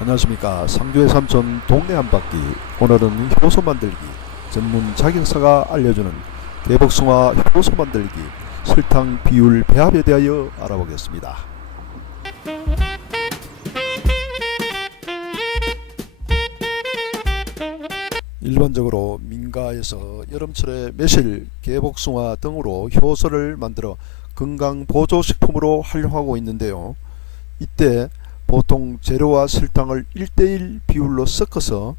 안녕하십니까. 상주의 삼촌 동네 한바퀴. 오늘은 효소 만들기 전문 자격사가 알려주는 개복숭아 효소 만들기 설탕 비율 배합에 대하여 알아보겠습니다. 일반적으로 민가에서 여름철에 매실, 개복숭아 등으로 효소를 만들어 건강보조식품으로 활용하고 있는데요. 이때 보통 재료와 설탕을 1대1 비율로 섞어서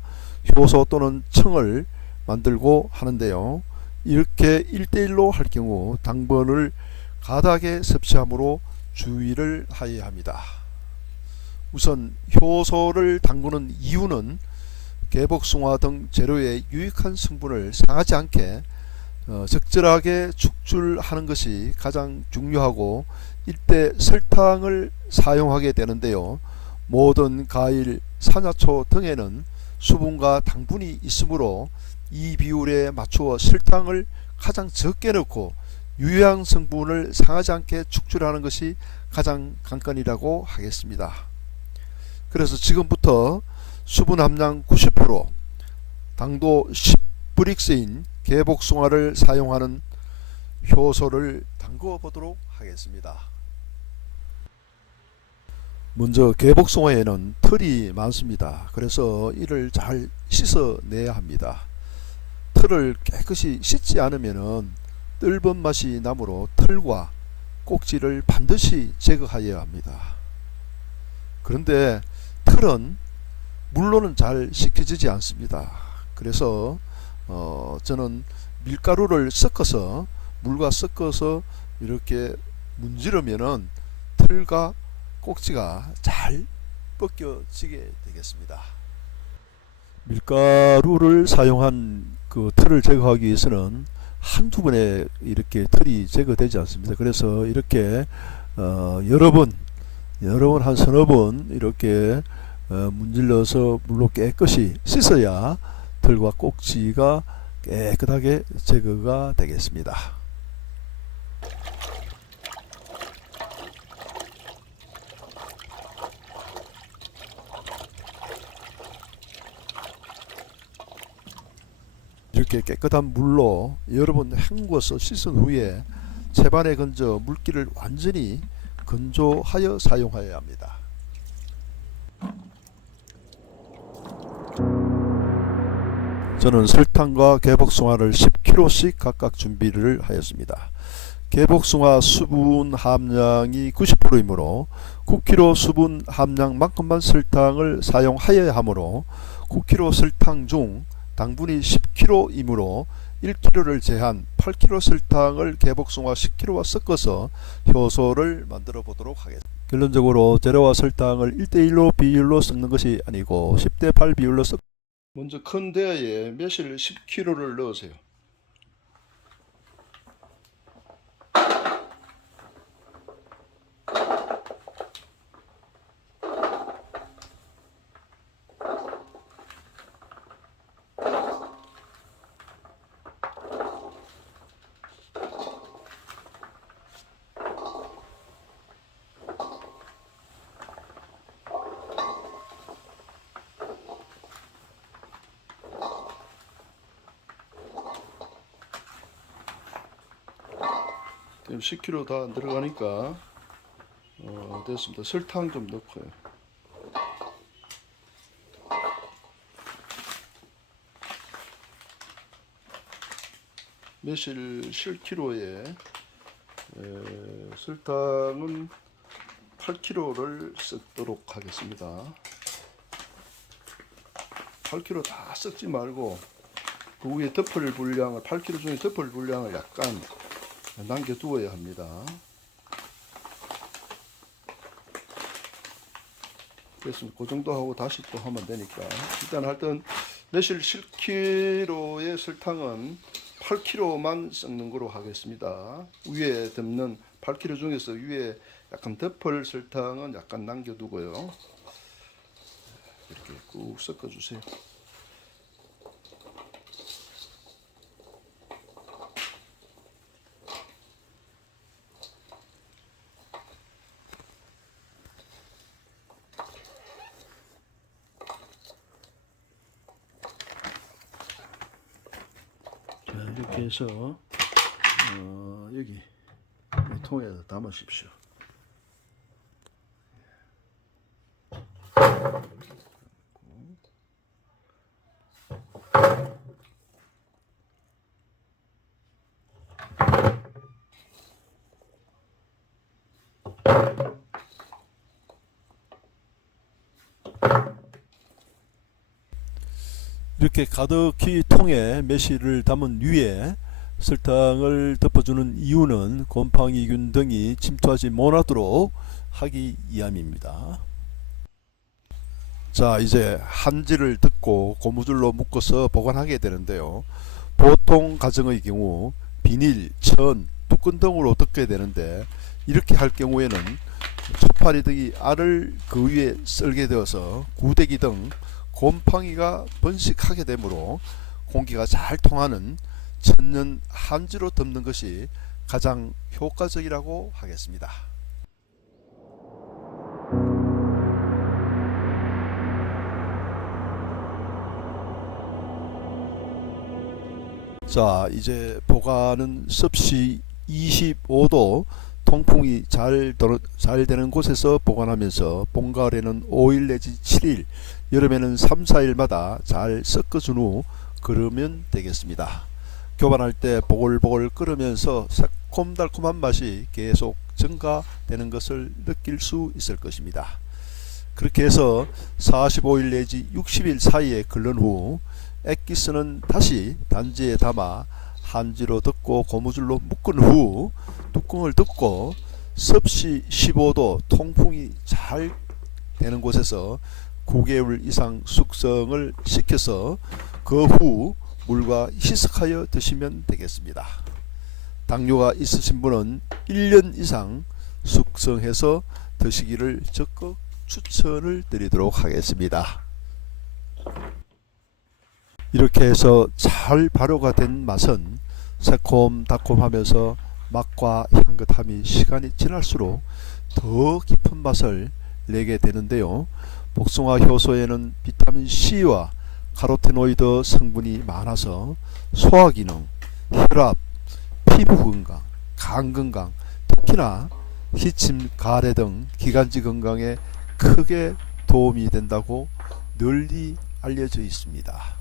효소 또는 청을 만들고 하는데요. 이렇게 1대1로 할 경우 당분을 가닥에 섭취하므로 주의를 하여야 합니다. 우선 효소를 담그는 이유는 개복숭아 등 재료의 유익한 성분을 상하지 않게 적절하게 축출하는 것이 가장 중요하고, 이때 설탕을 사용하게 되는데요. 모든 과일, 산야초 등에는 수분과 당분이 있으므로 이 비율에 맞추어 설탕을 가장 적게 넣고 유효한 성분을 상하지 않게 축출하는 것이 가장 관건이라고 하겠습니다. 그래서 지금부터 수분 함량 90%, 당도 10브릭스인 개복숭아를 사용하는 효소를 담궈 보도록 하겠습니다. 먼저 개복숭아에는 털이 많습니다. 그래서 이를 잘 씻어내야 합니다. 털을 깨끗이 씻지 않으면 떫은 맛이 나므로 털과 꼭지를 반드시 제거하여야 합니다. 그런데 털은 물로는 잘 씻겨지지 않습니다. 그래서 저는 밀가루를 섞어서 물과 섞어서 이렇게 문지르면은 털과 꼭지가 잘 벗겨지게 되겠습니다. 밀가루를 사용한 그 털을 제거하기 위해서는 한두 번에 이렇게 털이 제거되지 않습니다. 그래서 이렇게 여러 번 한 서너 번 이렇게 문질러서 물로 깨끗이 씻어야 털과 꼭지가 깨끗하게 제거가 되겠습니다. 이렇게 깨끗한 물로 여러 번 헹궈서 씻은 후에 채반에 건져 물기를 완전히 건조하여 사용하여야 합니다. 저는 설탕과 개복숭아를 10kg씩 각각 준비를 하였습니다. 개복숭아 수분 함량이 90%이므로 9kg 수분 함량만큼만 설탕을 사용하여야 하므로 9kg 설탕 중 당분이 10kg이므로 1kg를 제한 8kg 설탕을 개복숭아 10kg와 섞어서 효소를 만들어 보도록 하겠습니다. 결론적으로 재료와 설탕을 1대1로 비율로 섞는 것이 아니고 10대8 비율로 섞. 먼저 큰 대야에 매실 10kg를 넣으세요. 지금 10kg 다 안 들어가니까 됐습니다. 설탕 좀 넣고요. 매실 10kg에 설탕은 8kg를 섞도록 하겠습니다. 8kg 다 섞지 말고 그 위에 덮을 분량을 8kg 중에 덮을 분량을 약간 남겨두어야 합니다. 그래서 그 정도 하고 다시 또 하면 되니까, 일단 하여튼 매실 10kg의 설탕은 8kg만 섞는 거로 하겠습니다. 위에 덮는 8kg 중에서 위에 약간 덮을 설탕은 약간 남겨두고요. 이렇게 꾹 섞어주세요. 이렇게 해서 여기 이 통에다 담으십시오. 이렇게 가득히 통에 매실을 담은 위에 설탕을 덮어주는 이유는 곰팡이균 등이 침투하지 못하도록 하기 위함입니다. 자, 이제 한지를 덮고 고무줄로 묶어서 보관하게 되는데요. 보통 가정의 경우 비닐, 천, 뚜껑 등으로 덮게 되는데, 이렇게 할 경우에는 초파리 등이 알을 그 위에 썰게 되어서 구데기 등 곰팡이가 번식하게 되므로 공기가 잘 통하는 천연 한지로 덮는 것이 가장 효과적이라고 하겠습니다. 자, 이제 보관은 섭씨 25도 통풍이 잘 되는 곳에서 보관하면서 봄 가을에는 5일 내지 7일, 여름에는 3, 4일마다 잘 섞어준 후 끓으면 되겠습니다. 교반할 때 보글보글 끓으면서 새콤달콤한 맛이 계속 증가되는 것을 느낄 수 있을 것입니다. 그렇게 해서 45일 내지 60일 사이에 끓는 후 액기스는 다시 단지에 담아 한지로 덮고 고무줄로 묶은 후 뚜껑을 덮고 섭씨 15도 통풍이 잘 되는 곳에서 9개월 이상 숙성을 시켜서 그 후 물과 희석하여 드시면 되겠습니다. 당뇨가 있으신 분은 1년 이상 숙성해서 드시기를 적극 추천을 드리도록 하겠습니다. 이렇게 해서 잘 발효가 된 맛은 새콤달콤하면서 맛과 향긋함이 시간이 지날수록 더 깊은 맛을 내게 되는데요. 복숭아 효소에는 비타민 C와 카로테노이드 성분이 많아서 소화기능, 혈압, 피부 건강, 간 건강, 특히나 기침, 가래 등 기관지 건강에 크게 도움이 된다고 널리 알려져 있습니다.